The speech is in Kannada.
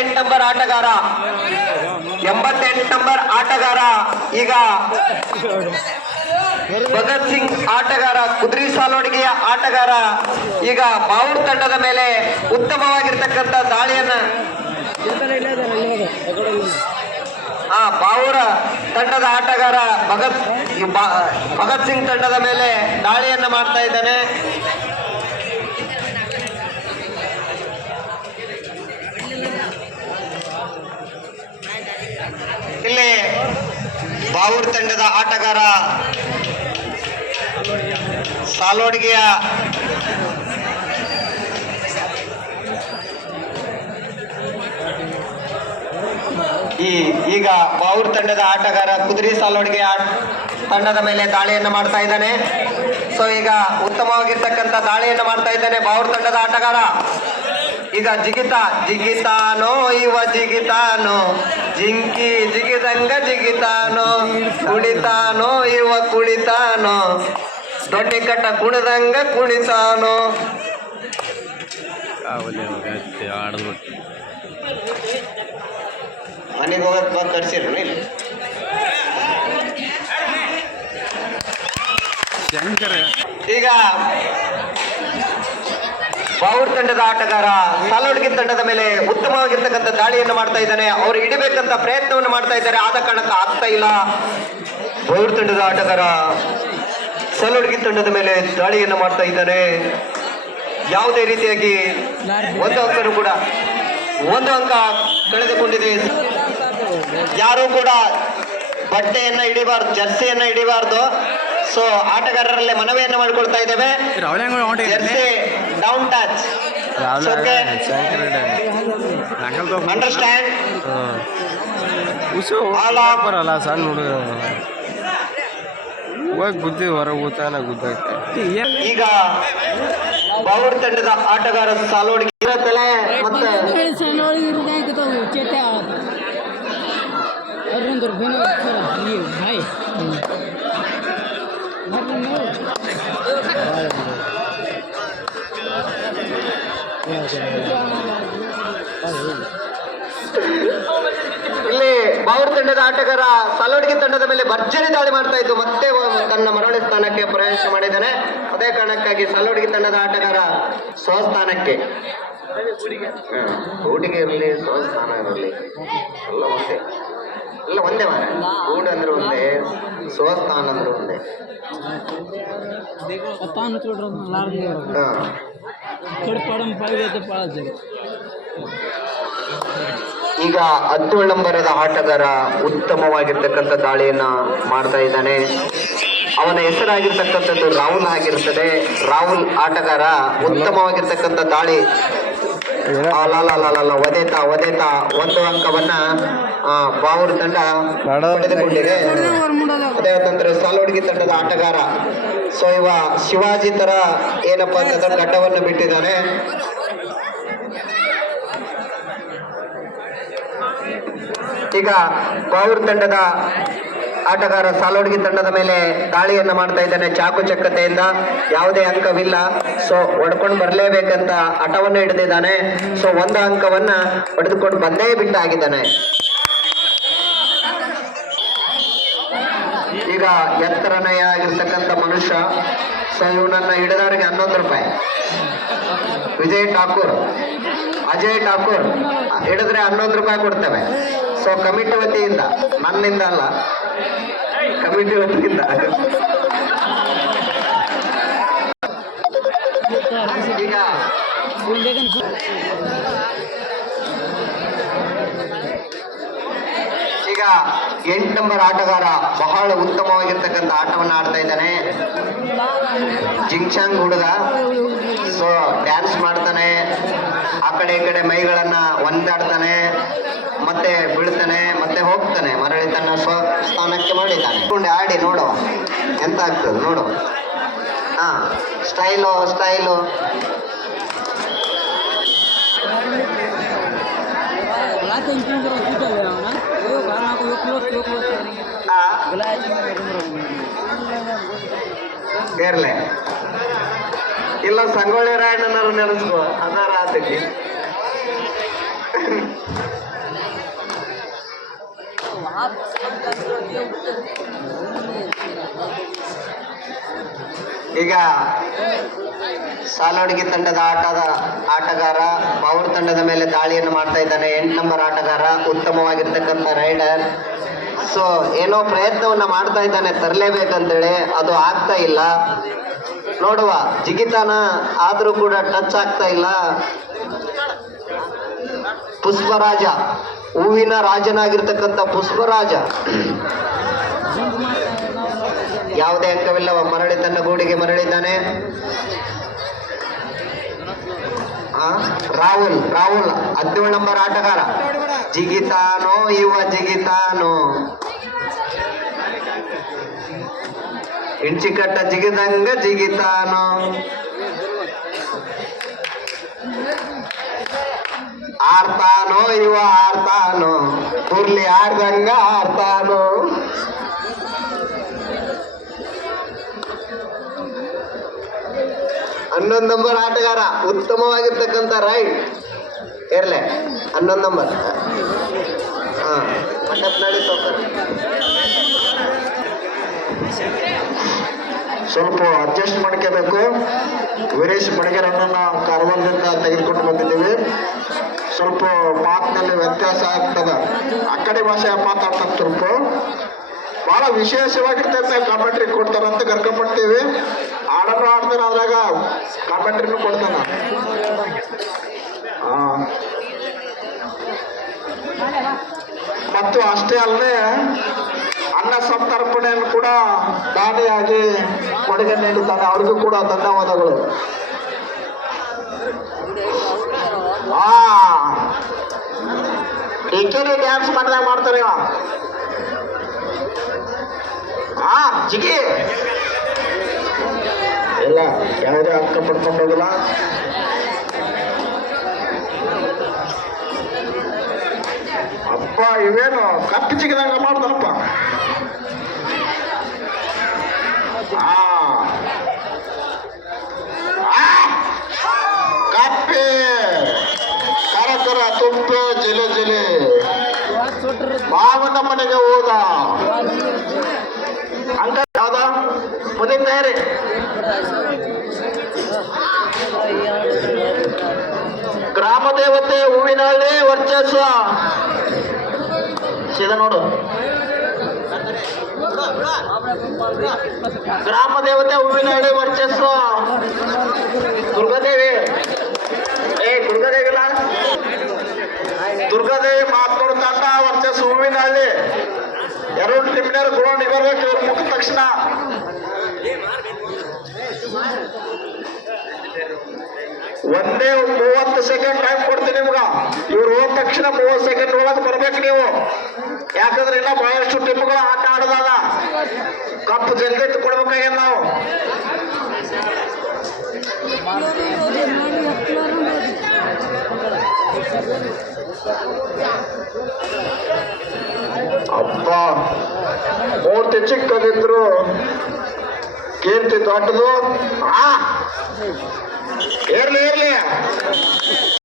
88 ನಂಬರ್ ಆಟಗಾರ 88 ನಂಬರ್ ಆಟಗಾರ ಈಗ ಭಗತ್ ಸಿಂಗ್ ಆಟಗಾರ ಕುದುರೆ ಸಾಲೋಡಿಗೆಯ ಆಟಗಾರ ಈಗ ಬಾವೂರ್ ತಂಡದ ಮೇಲೆ ಉತ್ತಮವಾಗಿರ್ತಕ್ಕಂಥ ದಾಳಿಯನ್ನ ಬಾವೂರ ತಂಡದ ಆಟಗಾರ ಭಗತ್ ಸಿಂಗ್ ತಂಡದ ಮೇಲೆ ದಾಳಿಯನ್ನ ಮಾಡ್ತಾ ಇದ್ದಾನೆ. ಇಲ್ಲಿ ಬಾವೂರ್ ತಂಡದ ಆಟಗಾರ ಸಾಲೋಡಿಗೆಯ ಈಗ ಬಾವೂರ್ ತಂಡದ ಆಟಗಾರ ಕುದುರೆ ಸಾಲೋಡಿಗೆ ತಂಡದ ಮೇಲೆ ದಾಳಿಯನ್ನು ಮಾಡ್ತಾ ಇದ್ದಾನೆ. ಸೊ ಈಗ ಉತ್ತಮವಾಗಿರ್ತಕ್ಕಂಥ ದಾಳಿಯನ್ನು ಮಾಡ್ತಾ ಇದ್ದಾನೆ ಬಾವೂರ್ ತಂಡದ ಆಟಗಾರ. ಈಗ ಜಿಗಿತಾನೋ ಇವ ಜಿಗಿತಾನೋ, ಜಿಂಕಿ ಜಿಗಿದಂಗ ಜಿಗಿತಾನೋ, ಕುಣಿತಾನೋ ಇವ ಕುಣಿತಾನೋ, ದೊಡ್ಡ ಕಟ್ಟ ಕುಣಿದಂಗ ಕುಣಿತಾನೋ. ಮನೆಗೆ ಹೋಗಕ್ಕೆ ಕರ್ಸಿರು ಇಲ್ಲ ಈಗ ಬಾವೂರ್ ತಂಡದ ಆಟಗಾರ ಸಾಲೋಡಿಗೆ ತಂಡದ ಮೇಲೆ ಉತ್ತಮವಾಗಿರ್ತಕ್ಕಂಥ ದಾಳಿಯನ್ನು ಮಾಡ್ತಾ ಇದ್ದಾನೆ. ಅವರು ಹಿಡಿಬೇಕಂತ ಪ್ರಯತ್ನವನ್ನು ಮಾಡ್ತಾ ಇದ್ದಾರೆ, ಆದ ಕಾರಣಕ್ಕೆ ಆಗ್ತಾ ಇಲ್ಲ. ಬಾವೂರ್ ತಂಡದ ಆಟಗಾರ ಸಾಲೋಡಿಗೆ ತಂಡದ ಮೇಲೆ ದಾಳಿಯನ್ನು ಮಾಡ್ತಾ ಇದ್ದಾನೆ. ಯಾವುದೇ ರೀತಿಯಾಗಿ ಒಂದು ಅಂಕ ಕಳೆದುಕೊಂಡಿದೆ. ಯಾರು ಕೂಡ ಬಟ್ಟೆಯನ್ನ ಹಿಡಿಬಾರ್ದು, ಜರ್ಸಿಯನ್ನ ಹಿಡಿಬಾರ್ದು. ಸೊ ಆಟಗಾರರಲ್ಲೇ ಮನವಿಯನ್ನು ಮಾಡಿಕೊಳ್ತಾ ಇದ್ದೇವೆ, ಜರ್ಸಿ ಡೌನ್ ಟಚ್, ಅಂಡರ್ಸ್ಟ್ಯಾಂಡ್. ಸಣ್ಣ ಹುಡುಗ ಬುದ್ಧಿ ಹೊರ ಊತಾನ ಗೊತ್ತಾಗ್ತದೆ. ಈಗ ಬಾವೂರ್ ತಂಡದ ಆಟಗಾರ ಸಾಲೋಡಿಗೆ ತಲೆ ಮತ್ತೆ ಇಲ್ಲಿ ಬಾವೂರ್ ತಂಡದ ಆಟಗಾರ ಸಾಲೋಡಿಗೆ ತಂಡದ ಮೇಲೆ ಭರ್ಜರಿ ದಾಳಿ ಮಾಡ್ತಾ ಇದ್ದು ಮತ್ತೆ ತನ್ನ ಮರಳಿ ಸ್ಥಾನಕ್ಕೆ ಪ್ರವೇಶ ಮಾಡಿದ್ದಾನೆ. ಅದೇ ಕಾರಣಕ್ಕಾಗಿ ಸಾಲೋಡಿಗೆ ತಂಡದ ಆಟಗಾರ ಸ್ವಸ್ಥಾನಕ್ಕೆ, ಊಟಿಗೆ ಇರಲಿ ಸ್ವಸ್ಥಾನ ಇರಲಿ ಎಲ್ಲ ಒಂದೇ ಮಾರ. ಊಟ ಅಂದ್ರೆ ಒಂದೇ, ಸ್ವಸ್ಥಾನ ಅಂದ್ರೆ ಒಂದೇ. ಈಗ 17 ನಂಬರದ ಆಟಗಾರ ಉತ್ತಮವಾಗಿರ್ತಕ್ಕಂಥ ದಾಳಿಯನ್ನ ಮಾಡ್ತಾ ಇದ್ದಾನೆ. ಅವನ ಹೆಸರಾಗಿರ್ತಕ್ಕಂಥದ್ದು ರಾಹುಲ್ ಆಗಿರ್ತದೆ. ರಾಹುಲ್ ಆಟಗಾರ ಉತ್ತಮವಾಗಿರ್ತಕ್ಕಂಥ ದಾಳಿ ಒದೇತಾ ಒಂದು ಅಂಕವನ್ನ ಬಾವೂರ್ ತಂಡ ಪಡೆದುಕೊಂಡಿದೆ. ಅದೇ ನಂತರ ಸಾಲೋಡಿಗೆ ತಂಡದ ಆಟಗಾರ ಸೊ ಇವ ಶಿವಾಜಿ ತರ ಏನಪ್ಪಾ ಅಂತಂದ್ರೆ ಗಡ್ಡವನ್ನು ಬಿಟ್ಟಿದ್ದಾನೆ. ಈಗ ಬಾವೂರ್ ತಂಡದ ಆಟಗಾರ ಸಾಲೋಡಿಗೆ ತಂಡದ ಮೇಲೆ ದಾಳಿಯನ್ನ ಮಾಡ್ತಾ ಇದ್ದಾನೆ ಚಾಕುಚಕ್ಯತೆಯಿಂದ. ಯಾವುದೇ ಅಂಕವಿಲ್ಲ. ಸೊ ಹೊಡ್ಕೊಂಡು ಬರಲೇಬೇಕಂತ ಹಠವನ್ನು ಹಿಡಿದಿದ್ದಾನೆ. ಸೊ ಒಂದು ಅಂಕವನ್ನ ಹೊಡೆದುಕೊಂಡು ಬಂದೇ ಬಿಟ್ಟಾಗಿದ್ದಾನೆ. ಈಗ ಎತ್ತರನೆಯ ಆಗಿರ್ತಕ್ಕಂಥ ಮನುಷ್ಯ. ಸೊ ಇವನನ್ನ ಹಿಡಿದವರಿಗೆ 11 ರೂಪಾಯಿ. ಅಜಯ್ ಠಾಕೂರ್ ಹಿಡಿದ್ರೆ 11 ರೂಪಾಯಿ ಕೊಡ್ತೇವೆ. ಸೊ ಕಮಿಟಿ ವತಿಯಿಂದ, ನನ್ನಿಂದ ಅಲ್ಲ, ಕಮಿಟಿ ವತಿಯಿಂದ. ಈಗ 8 ನಂಬರ್ ಆಟಗಾರ ಬಹಳ ಉತ್ತಮವಾಗಿರ್ತಕ್ಕಂಥ ಆಟವನ್ನು ಆಡ್ತಾ ಇದ್ದಾನೆ. ಜಿಂಗ್ಚಾಂಗ್ ಹುಡುಗ. ಸೊ ಡ್ಯಾನ್ಸ್ ಮಾಡ್ತಾನೆ, ಆ ಕಡೆ ಈ ಕಡೆ ಮೈಗಳನ್ನ ಒಂದಾಡ್ತಾನೆ, ಮತ್ತೆ ಬೀಳ್ತಾನೆ, ಮತ್ತೆ ಹೋಗ್ತಾನೆ, ಮರಳಿ ತನ್ನ ಸ್ಥಾನಕ್ಕೆ ಮಾಡಿದ್ದಾನೆ. ಆಡಿ ನೋಡುವ ಎಂತ ಆಗ್ತದೆ ನೋಡುವ. ಸ್ಟೈಲು ಕೇರ್ಲೆ ಇಲ್ಲ ಸಂಗೊಳ್ಳಿ ರಾಯಣ್ಣನವರು ನೆನೆಸ್ಕೋ ಅದಾರ ಆತಕ್ಕೆ. ಈಗ ಸಾಲೋಡಿಗೆ ತಂಡದ ಆಟಗಾರ ಬಾವೂರ್ ತಂಡದ ಮೇಲೆ ದಾಳಿಯನ್ನು ಮಾಡ್ತಾ ಇದ್ದಾನೆ. 8 ನಂಬರ್ ಆಟಗಾರ, ಉತ್ತಮವಾಗಿರ್ತಕ್ಕಂಥ ರೈಡರ್. ಸೊ ಏನೋ ಪ್ರಯತ್ನವನ್ನ ಮಾಡ್ತಾ ಇದ್ದಾನೆ ತರಲೇಬೇಕಂತೇಳಿ, ಅದು ಆಗ್ತಾ ಇಲ್ಲ. ನೋಡುವ, ಜಿಗಿತಾನ, ಆದ್ರೂ ಕೂಡ ಟಚ್ ಆಗ್ತಾ ಇಲ್ಲ. ಪುಷ್ಪರಾಜ, ಹೂವಿನ ರಾಜನಾಗಿರ್ತಕ್ಕಂಥ ಪುಷ್ಪರಾಜ ಯಾವುದೇ ಅಂಕವಿಲ್ಲವ, ಮರಳಿ ತನ್ನ ಗೂಡಿಗೆ ಮರಳಿದ್ದಾನೆ. ರಾಹುಲ್ 17 ನಂಬರ್ ಆಟಗಾರ, ಜಿಗಿತಾನೋ ಇವ ಜಿಗಿತಾನೋ, ಇಂಚಿಕಟ್ಟ ಜಿಗಿದಂಗ ಜಿಗಿತಾನೋ, ಆಡ್ತಾನೋ ಇವ ಆಡ್ತಾನೋ, ಹುರ್ಲಿ ಆಡ್ದಂಗ ಆಡ್ತಾನೋ. ಹನ್ನೊಂದು ನಂಬರ್ ಆಟಗಾರ, ಉತ್ತಮವಾಗಿರ್ತಕ್ಕಂಥ ರೈಡ್ ಇರ್ಲೆ. 11 ನಂಬರ್ ಸ್ವಲ್ಪ ಅಡ್ಜಸ್ಟ್ ಮಾಡ್ಕೋಬೇಕು. ವೀರೇಶ್ ಬಡಗೇರನ್ನ ಕಾರವಾರದಿಂದ ತೆಗೆದುಕೊಂಡು ಬಂದಿದ್ದೀವಿ. ಸ್ವಲ್ಪ ಮಾತಿನಲ್ಲಿ ವ್ಯತ್ಯಾಸ ಆಗ್ತದ, ಆ ಕಡೆ ಭಾಷೆ ಮಾತಾಡ್ತಾರೆ. ಸ್ವಲ್ಪ ಬಹಳ ವಿಶೇಷವಾಗಿರ್ತಂತ ಕಾಮೆಂಟ್ರಿ ಕೊಡ್ತಾರಂತ ಕರ್ಕೊಂಡ್ಬರ್ತೀವಿ. ಆಡೋರು ಆಡ್ತಾನೆ, ಅದ್ರಾಗ ಕಾಮೆಂಟ್ರಿನೂ ಕೊಡ್ತಾನ. ಮತ್ತು ಅಷ್ಟೇ ಅಲ್ಲದೆ ಅನ್ನ ಸಂತರ್ಪಣೆಯನ್ನು ಕೂಡ ದಾನಿಯಾಗಿ ಕೊಡುಗೆ ನೀಡಿದ್ದಾನೆ. ಅವ್ರಿಗೂ ಕೂಡ ಧನ್ಯವಾದಗಳು. ಡಿಕೆನಿ ಡ್ಯಾನ್ಸ್ ಮಾಡಿದಾಗ ಮಾಡ್ತಾರೆ. ಜಿಗಿ ಇಲ್ಲ, ಯಾವುದೇ ಅಂಕ ಪಡ್ಕೊಂಡೋಗಿಲ್ಲ. ಅಪ್ಪ ಇವೇನು ಕಪ್ಪಿ ಜಿಗಿದಂಗ ಮಾಡ್ತಾನಪ್ಪ. ಕಪ್ಪಿ ಕರಕರ ತುಪ್ಪ ಜಿಲೆ ಜಿಲೆ ಮಾವನ ಮನೆಗೆ ಹೋದ. ಅಂಕ ಯಾವ್ದ ಮುಂದೆ ತಯಾರಿ. ಗ್ರಾಮ ದೇವತೆ ಹೂವಿನಹಳ್ಳಿ ವರ್ಚಸ್ವ ಸೀದಾ ನೋಡು. ಗ್ರಾಮ ದೇವತೆ ಹೂವಿನಹಳ್ಳಿ ವರ್ಚಸ್ವ ದುರ್ಗಾದೇವಿ. ದುರ್ಗಾದೇವಿಲ್ಲ, ದುರ್ಗಾದೇವಿ ಮಾತನಾಡು ತಂಡ ವರ್ಚಸ್ಸು ಹೂವಿನಹಳ್ಳಿ. 2 ಟೀಮಿನರು ಗ್ರೌಂಡಿಗೆ ಬರ್ಬೇಕು. ಇವ್ರು ಮುಗಿದ ತಕ್ಷಣ ಒಂದೇ 30 ಸೆಕೆಂಡ್ ಟೈಮ್ ಕೊಡ್ತೀನಿ ನಿಮ್ಗ. ಇವ್ರು ಹೋದ ತಕ್ಷಣ 30 ಸೆಕೆಂಡ್ ಒಳಗೆ ಬರ್ಬೇಕು ನೀವು. ಯಾಕಂದ್ರೆ ಇನ್ನ ಬಹಳಷ್ಟು ಟೀಮ್ಗಳು ಆಟ ಆಡೋದಾಗ ಕಪ್ಪು ಜಲ್ದಿ ಕೊಡ್ಬೇಕಾಗ್ಯದ ನಾವು. ಅಪ್ಪ ಮೂರ್ತಿ ಚಿಕ್ಕದಿದ್ರು ಕೀರ್ತಿ ದೊಡ್ಡದು. ಇರ್ಲಿ